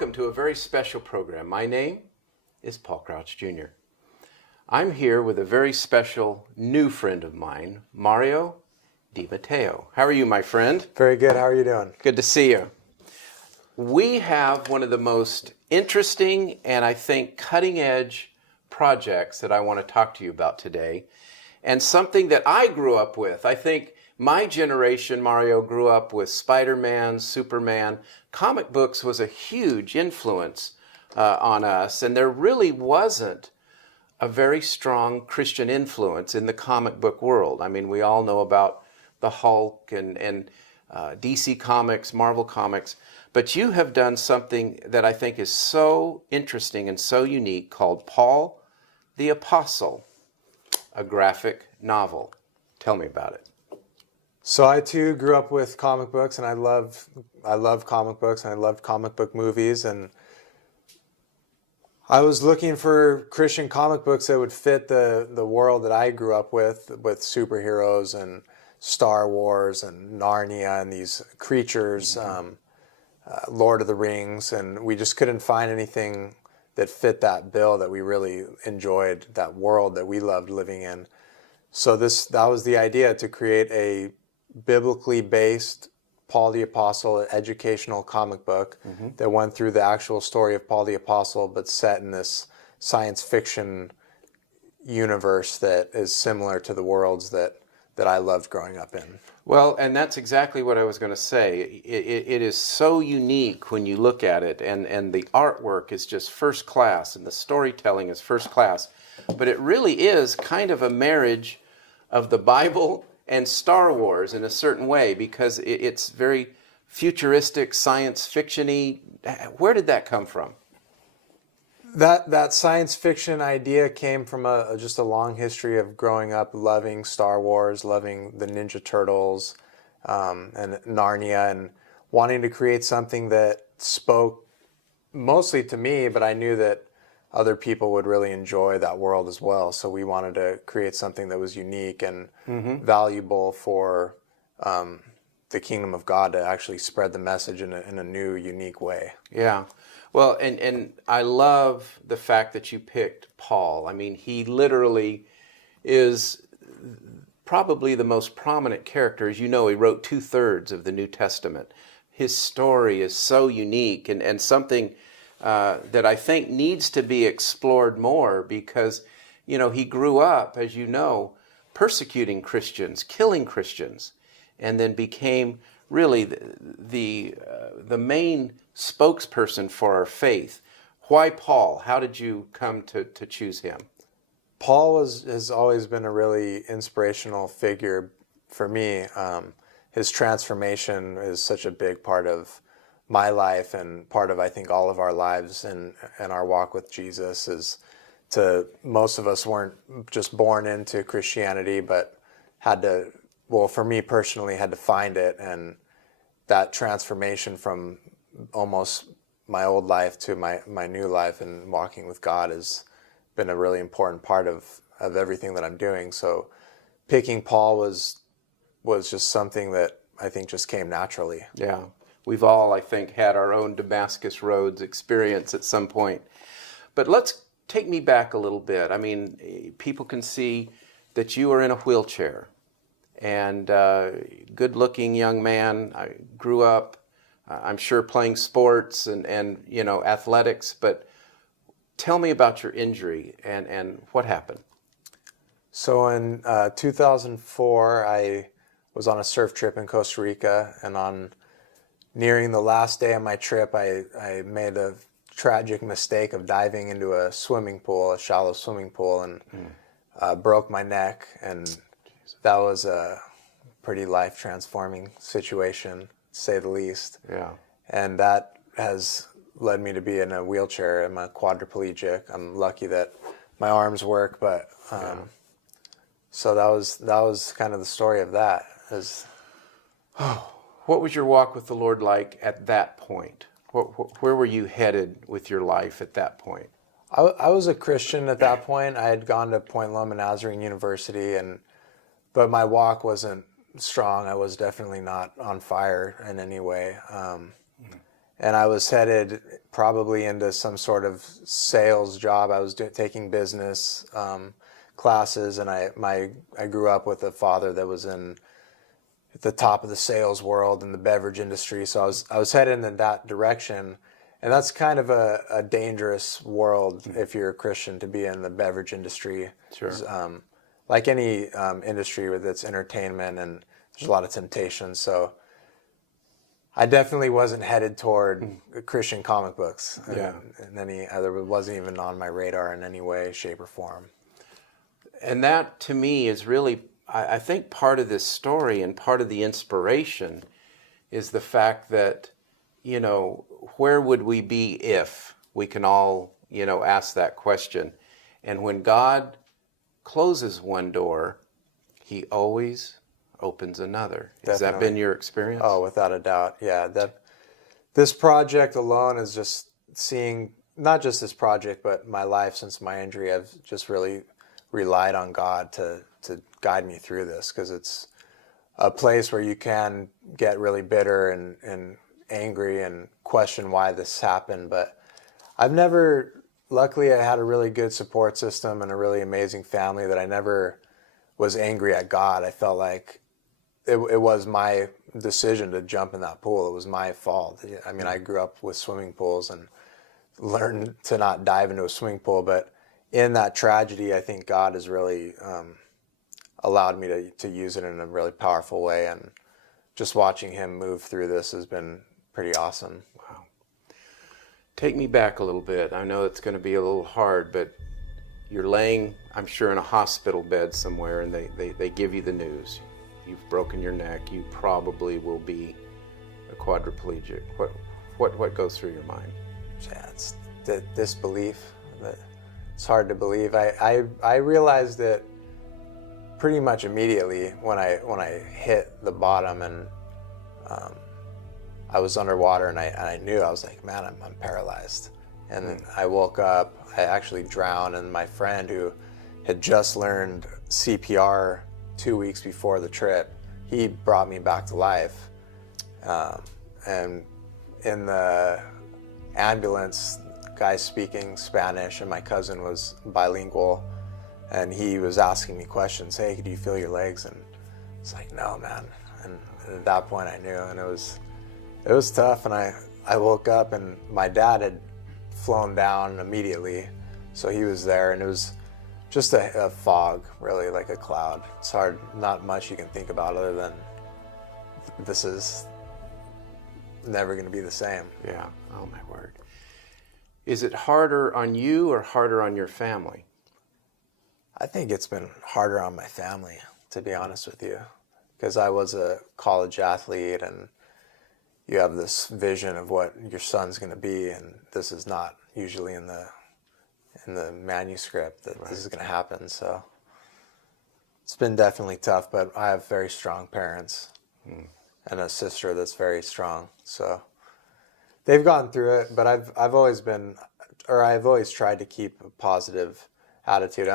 welcome to a very special program. My name is Paul Crouch Jr. I'm here with a very special new friend of mine, Mario DeMatteo. How are you, my friend? Very good. How are you doing? Good to see you. We have one of the most interesting and I think cutting-edge projects that I want to talk to you about today, and something that I grew up with. I think my generation, Mario, grew up with Spider-Man, Superman. Comic books was a huge influence on us, and there really wasn't a very strong Christian influence in the comic book world. I mean, we all know about the Hulk and DC Comics, Marvel Comics, but you have done something that I think is so interesting and so unique called Paul the Apostle, a graphic novel. Tell me about it. So I too grew up with comic books, and I love comic books, and I loved comic book movies, and I was looking for Christian comic books that would fit the world that I grew up with superheroes and Star Wars and Narnia and these creatures, Lord of the Rings, and we just couldn't find anything that fit that bill that we really enjoyed, that world that we loved living in. So that was the idea, to create a biblically based Paul the Apostle educational comic book that went through the actual story of Paul the Apostle, but set in this science fiction universe that is similar to the worlds that I loved growing up in. Well, and that's exactly what I was going to say. It is so unique when you look at it, and the artwork is just first class, and the storytelling is first class. But it really is kind of a marriage of the Bible and Star Wars in a certain way, because it's very futuristic, science fiction-y. Where did that come from? That science fiction idea came from just a long history of growing up loving Star Wars, loving the Ninja Turtles, and Narnia, and wanting to create something that spoke mostly to me, but I knew that other people would really enjoy that world as well. So we wanted to create something that was unique and valuable for the kingdom of God to actually spread the message in a new, unique way. Yeah. Well, and I love the fact that you picked Paul. I mean, he literally is probably the most prominent character. As you know, he wrote 2/3 of the New Testament. His story is so unique and something that I think needs to be explored more, because, you know, he grew up, as you know, persecuting Christians, killing Christians, and then became really the main spokesperson for our faith. Why Paul? How did you come to choose him? Paul has always been a really inspirational figure for me. His transformation is such a big part of my life, and part of, I think, all of our lives and our walk with Jesus. Most of us weren't just born into Christianity, but had to, well, for me personally, had to find it. And that transformation from almost my old life to my new life and walking with God has been a really important part of everything that I'm doing. So picking Paul was just something that I think just came naturally. Yeah. We've all, I think, had our own Damascus Roads experience at some point. But let's take me back a little bit. I mean, people can see that you are in a wheelchair, and good-looking young man. I grew up, I'm sure, playing sports and you know, athletics. But tell me about your injury and what happened. So in 2004, I was on a surf trip in Costa Rica, and nearing the last day of my trip, I made a tragic mistake of diving into a swimming pool, a shallow swimming pool, and broke my neck. And that was a pretty life-transforming situation, to say the least. Yeah. And that has led me to be in a wheelchair. I'm a quadriplegic. I'm lucky that my arms work, but so that was kind of the story of that. What was your walk with the Lord like at that point? Where were you headed with your life at that point? I was a Christian at that point. I had gone to Point Loma Nazarene University, but my walk wasn't strong. I was definitely not on fire in any way. and I was headed probably into some sort of sales job. I was taking business classes, and I grew up with a father that was at the top of the sales world in the beverage industry. So I was headed in that direction, and that's kind of a dangerous world if you're a Christian, to be in the beverage industry. Sure. Like any industry that's entertainment, and there's a lot of temptation. So I definitely wasn't headed toward Christian comic books. Yeah. It wasn't even on my radar in any way, shape, or form. And that, to me, is really, I think, part of this story, and part of the inspiration is the fact that, where would we be if? We can all, ask that question. And when God closes one door, he always opens another. Has that Definitely. been your experience? Oh, without a doubt. Yeah. This project alone is just seeing, not just this project, but my life since my injury. I've just really relied on God to guide me through this, because it's a place where you can get really bitter and angry and question why this happened. But luckily I had a really good support system and a really amazing family, that I never was angry at God. I felt like it was my decision to jump in that pool. It was my fault. I mean, I grew up with swimming pools and learned to not dive into a swimming pool, but in that tragedy, I think God has really allowed me to use it in a really powerful way, and just watching him move through this has been pretty awesome. Wow. Take me back a little bit. I know it's going to be a little hard, but you're laying, I'm sure, in a hospital bed somewhere, and they give you the news. You've broken your neck. You probably will be a quadriplegic. What goes through your mind? Yeah, it's the disbelief. It's hard to believe. I realized it pretty much immediately when I hit the bottom, and I was underwater, and I knew. I was like, man, I'm paralyzed. And then I woke up. I actually drowned, and my friend, who had just learned CPR 2 weeks before the trip, he brought me back to life. And in the ambulance, guy speaking Spanish, and my cousin was bilingual, and he was asking me questions. Hey, do you feel your legs? And it's like, no, man. And at that point I knew, and it was tough. And I woke up, and my dad had flown down immediately, so he was there, and it was just a fog, really, like a cloud. It's hard, not much you can think about other than this is never going to be the same. Yeah. Oh, my word. Is it harder on you or harder on your family? I think it's been harder on my family, to be honest with you, because I was a college athlete, and you have this vision of what your son's going to be, and this is not usually in the manuscript that This is going to happen. So it's been definitely tough, but I have very strong parents and a sister that's very strong. So they've gone through it, but I've always tried to keep a positive attitude.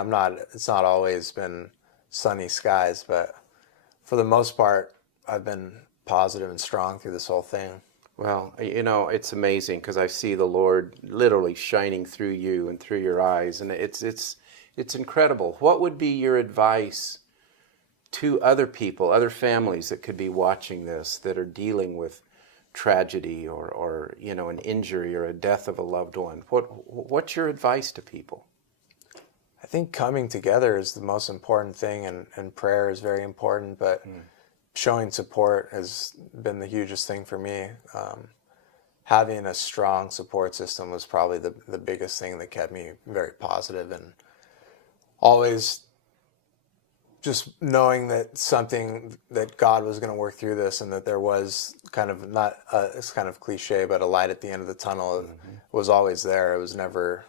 It's not always been sunny skies, but for the most part, I've been positive and strong through this whole thing. Well, it's amazing, because I see the Lord literally shining through you and through your eyes, and it's incredible. What would be your advice to other people, other families that could be watching this, that are dealing with tragedy or an injury or a death of a loved one? What's your advice to people? I think coming together is the most important thing, and prayer is very important, but showing support has been the hugest thing for me. Having a strong support system was probably the biggest thing that kept me very positive, and always just knowing that God was going to work through this, and that there was kind of it's kind of cliche, but a light at the end of the tunnel was always there. It was never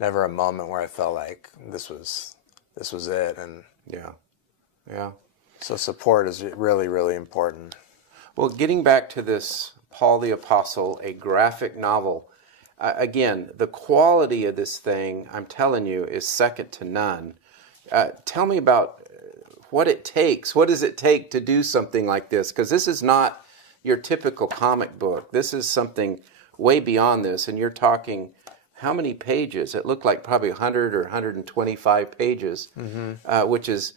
a moment where I felt like this was it. And yeah. So support is really, really important. Well, getting back to this Paul the Apostle, a graphic novel, again, the quality of this thing, I'm telling you, is second to none. Tell me about what it takes. What does it take to do something like this? Because this is not your typical comic book. This is something way beyond this, and you're talking how many pages? It looked like probably 100 or 125 pages, which is,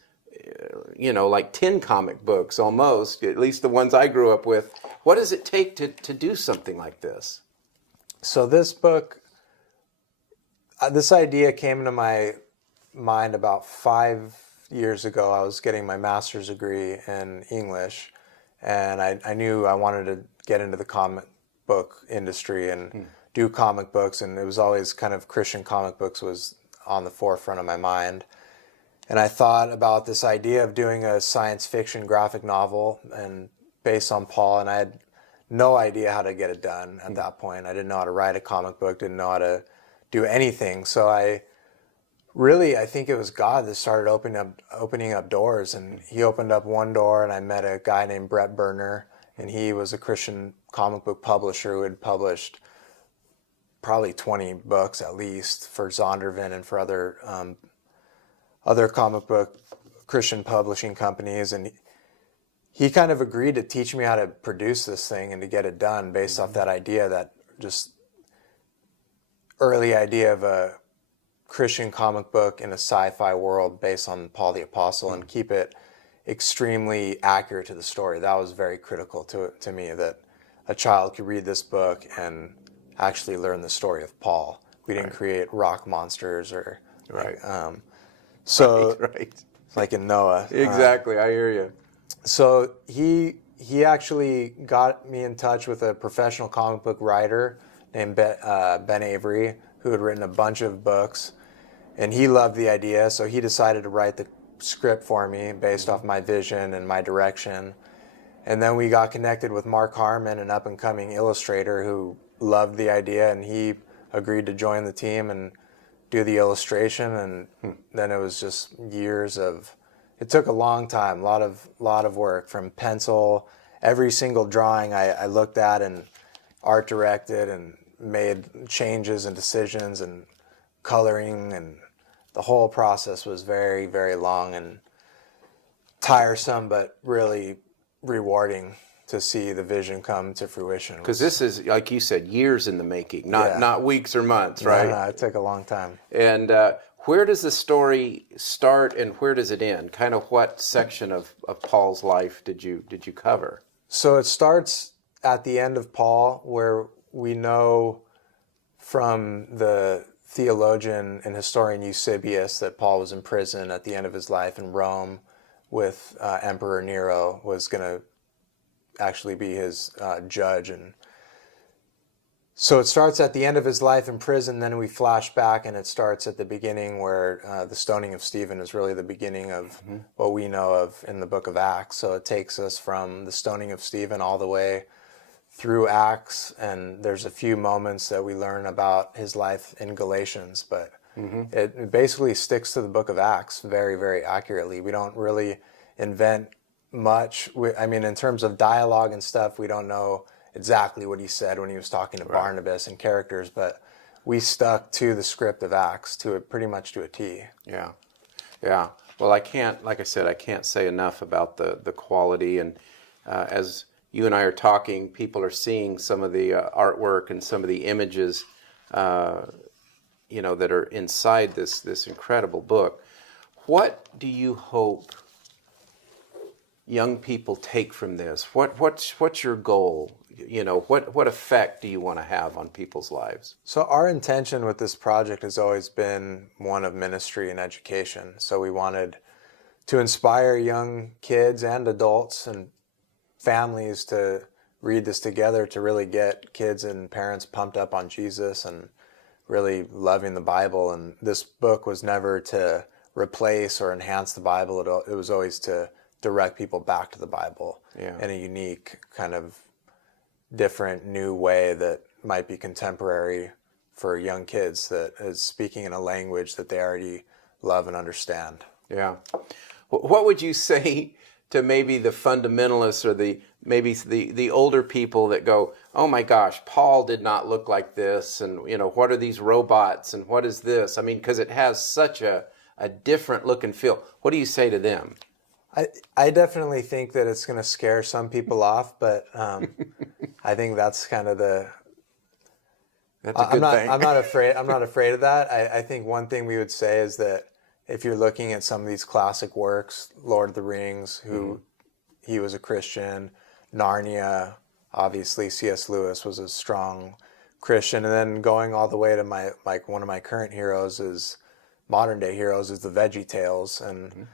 like 10 comic books almost, at least the ones I grew up with. What does it take to do something like this? So this book, this idea came into my mind about 5 years ago. I was getting my master's degree in English, and I knew I wanted to get into the comic book industry and do comic books, and it was always kind of Christian comic books was on the forefront of my mind. And I thought about this idea of doing a science fiction graphic novel and based on Paul, and I had no idea how to get it done at that point. I didn't know how to write a comic book, didn't know how to do anything. So I think it was God that started opening up doors, and he opened up one door, and I met a guy named Brett Berner, and he was a Christian comic book publisher who had published probably 20 books at least for Zondervan and for other comic book Christian publishing companies, and he kind of agreed to teach me how to produce this thing and to get it done based off that idea, that just early idea of a Christian comic book in a sci-fi world based on Paul the Apostle, and keep it extremely accurate to the story. That was very critical to me, that a child could read this book and actually learn the story of Paul. We didn't create rock monsters or like in Noah. Exactly, I hear you. So he actually got me in touch with a professional comic book writer named Ben Avery, who had written a bunch of books, and he loved the idea, so he decided to write the script for me based off my vision and my direction. And then we got connected with Mark Harmon, an up-and-coming illustrator who loved the idea, and he agreed to join the team and do the illustration. And then it was just years of, it took a long time, a lot of work from pencil. Every single drawing I looked at and art directed and made changes and decisions and coloring, and the whole process was very, very long and tiresome, but really rewarding to see the vision come to fruition. Because this is, like you said, years in the making, not weeks or months, right? No, it took a long time. And where does the story start and where does it end? Kind of what section of Paul's life did you cover? So it starts at the end of Paul, where we know from the theologian and historian Eusebius that Paul was in prison at the end of his life in Rome with Emperor Nero, was going to actually be his judge. And so it starts at the end of his life in prison, then we flash back, and it starts at the beginning where the stoning of Stephen is really the beginning of what we know of in the book of Acts. So it takes us from the stoning of Stephen all the way through Acts, and there's a few moments that we learn about his life in Galatians, but it basically sticks to the book of Acts very, very accurately. We don't really invent much. In terms of dialogue and stuff, we don't know exactly what he said when he was talking to Barnabas and characters, but we stuck to the script of Acts pretty much to a T. Yeah. Well, like I said, I can't say enough about the quality, and as you and I are talking, people are seeing some of the artwork and some of the images, that are inside this incredible book. What do you hope young people take from this? What's your goal? What effect do you want to have on people's lives? So our intention with this project has always been one of ministry and education. So we wanted to inspire young kids and adults and families to read this together, to really get kids and parents pumped up on Jesus and really loving the Bible. And this book was never to replace or enhance the Bible. It was always to direct people back to the Bible in a unique kind of different new way that might be contemporary for young kids, that is speaking in a language that they already love and understand. Yeah. What would you say to maybe the fundamentalists or the older people that go, oh my gosh, Paul did not look like this, and what are these robots and what is this? Because it has such a different look and feel. What do you say to them? I definitely think that it's going to scare some people off, but I think that's kind of the. That's a good thing. I'm not afraid. I'm not afraid of that. I think one thing we would say is that if you're looking at some of these classic works, Lord of the Rings, who he was a Christian, Narnia, obviously C.S. Lewis was a strong Christian, and then going all the way to one of my current heroes is modern day heroes is the Veggie Tales, and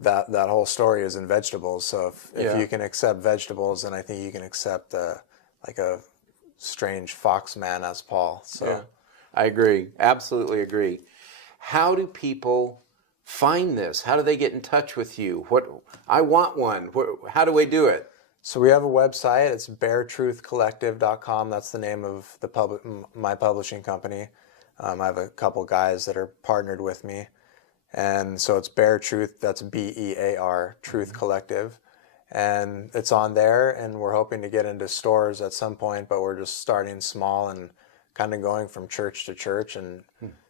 that whole story is in vegetables. So if you can accept vegetables, then I think you can accept like a strange fox man as Paul. So yeah, I agree. Absolutely agree. How do people find this? How do they get in touch with you? I want one. How do we do it? So we have a website. It's baretruthcollective.com. That's the name of my publishing company. I have a couple guys that are partnered with me. And so it's Bear Truth, that's BEAR, Truth Collective. And it's on there, and we're hoping to get into stores at some point, but we're just starting small and kind of going from church to church and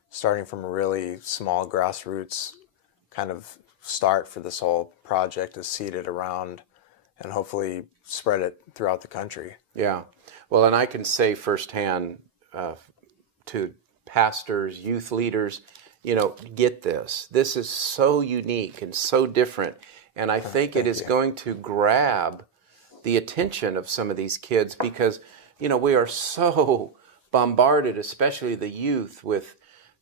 starting from a really small grassroots kind of start for this whole project to seed it around and hopefully spread it throughout the country. Yeah. Well, and I can say firsthand to pastors, youth leaders, get this. This is so unique and so different. And I think it is going to grab the attention of some of these kids because, we are so bombarded, especially the youth, with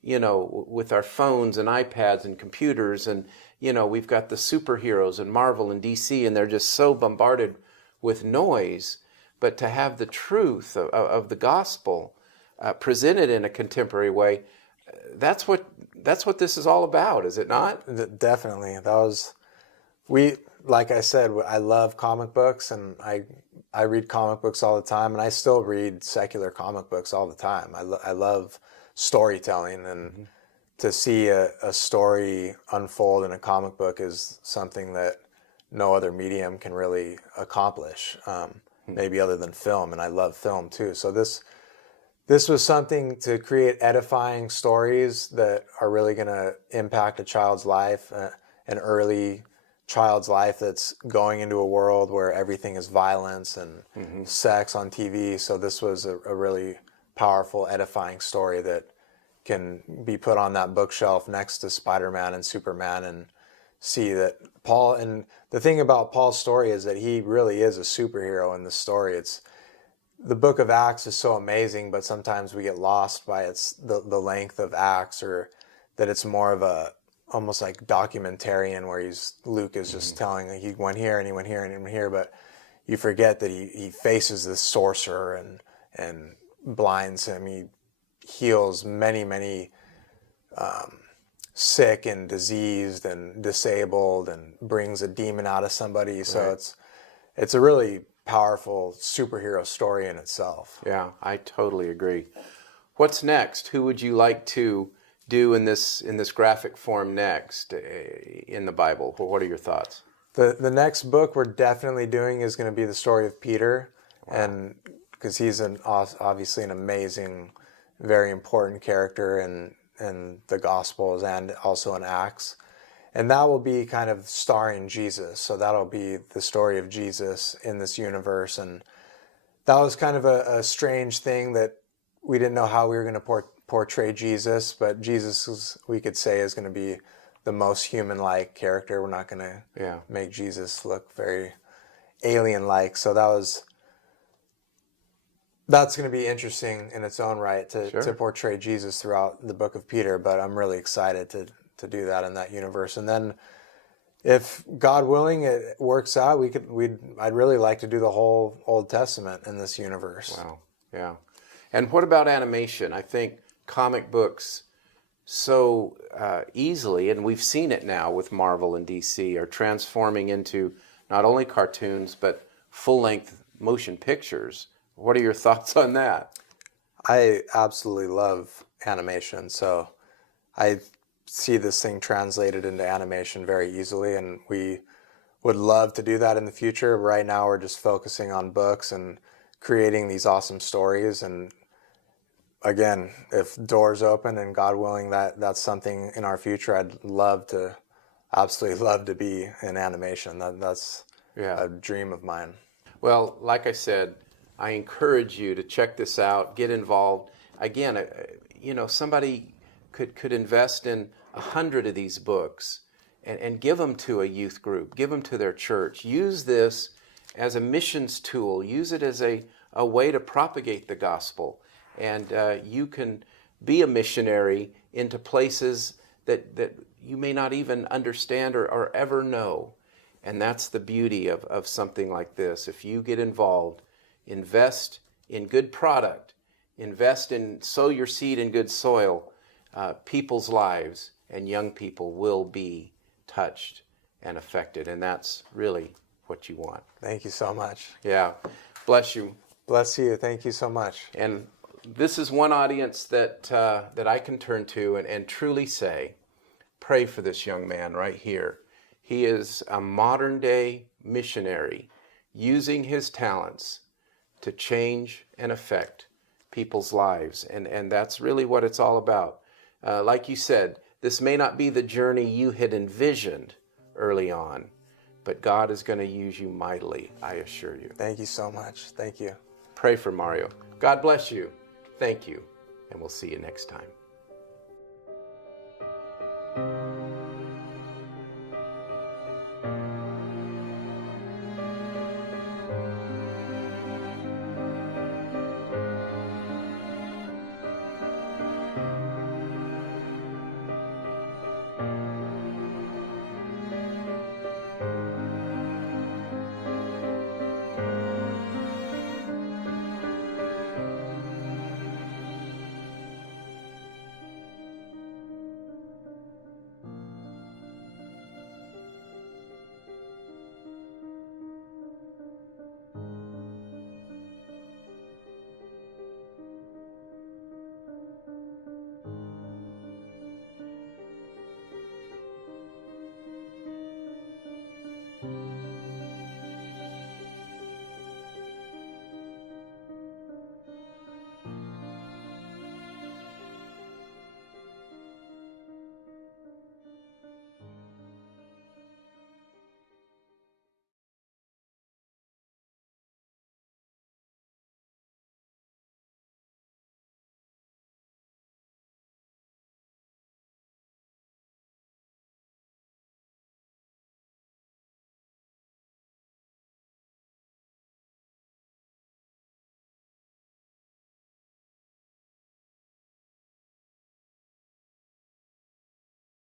our phones and iPads and computers. And, we've got the superheroes and Marvel and DC, and they're just so bombarded with noise. But to have the truth of the gospel presented in a contemporary way, that's what this is all about, is it not? Definitely. Like I said, I love comic books, and I read comic books all the time, and I still read secular comic books all the time. I love storytelling, and to see a story unfold in a comic book is something that no other medium can really accomplish, maybe other than film, and I love film too. So this was something to create edifying stories that are really going to impact a child's life, an early child's life that's going into a world where everything is violence and sex on TV. So this was a really powerful, edifying story that can be put on that bookshelf next to Spider-Man and Superman and see that Paul, and the thing about Paul's story is that he really is a superhero in the story. The book of Acts is so amazing, but sometimes we get lost by the length of Acts, or that it's more of a almost like documentarian where Luke is just telling he went here and he went here and he went here, but you forget that he faces this sorcerer and blinds him. He heals many sick and diseased and disabled and brings a demon out of somebody. Right. So it's a really powerful superhero story in itself. Yeah, I totally agree. What's next? Who would you like to do in this graphic form next in the Bible? What are your thoughts? The next book we're definitely doing is going to be the story of Peter. Wow. And because he's obviously an amazing, very important character in the Gospels and also in Acts. And that will be kind of starring Jesus. So that'll be the story of Jesus in this universe. And that was kind of a strange thing that we didn't know how we were going to portray Jesus. But Jesus, we could say, is going to be the most human-like character. We're not going to make Jesus look very alien-like. So that's going to be interesting in its own right to portray Jesus throughout the book of Peter. But I'm really excited to do that in that universe. And then if God willing it works out, I'd really like to do the whole Old Testament in this universe. Wow. Yeah. And what about animation? I think comic books so easily, and we've seen it now with Marvel and DC, are transforming into not only cartoons but full-length motion pictures. What are your thoughts on that? I absolutely love animation, so I see this thing translated into animation very easily, and we would love to do that in the future. Right now we're just focusing on books and creating these awesome stories, and again, if doors open and God willing that's something in our future, I'd love to absolutely love to be in animation. That's Yeah. a dream of mine. Well, like I said, I encourage you to check this out, get involved. Again, somebody could invest in 100 of these books and give them to a youth group, give them to their church. Use this as a missions tool. Use it as a way to propagate the gospel. And you can be a missionary into places that you may not even understand or ever know. And that's the beauty of something like this. If you get involved, invest in good product, sow your seed in good soil, people's lives and young people will be touched and affected. And that's really what you want. Thank you so much. Yeah. Bless you. Bless you. Thank you so much. And this is one audience that I can turn to and truly say, pray for this young man right here. He is a modern day missionary using his talents to change and affect people's lives. And that's really what it's all about. Like you said, this may not be the journey you had envisioned early on, but God is going to use you mightily, I assure you. Thank you so much. Thank you. Pray for Mario. God bless you. Thank you. And we'll see you next time.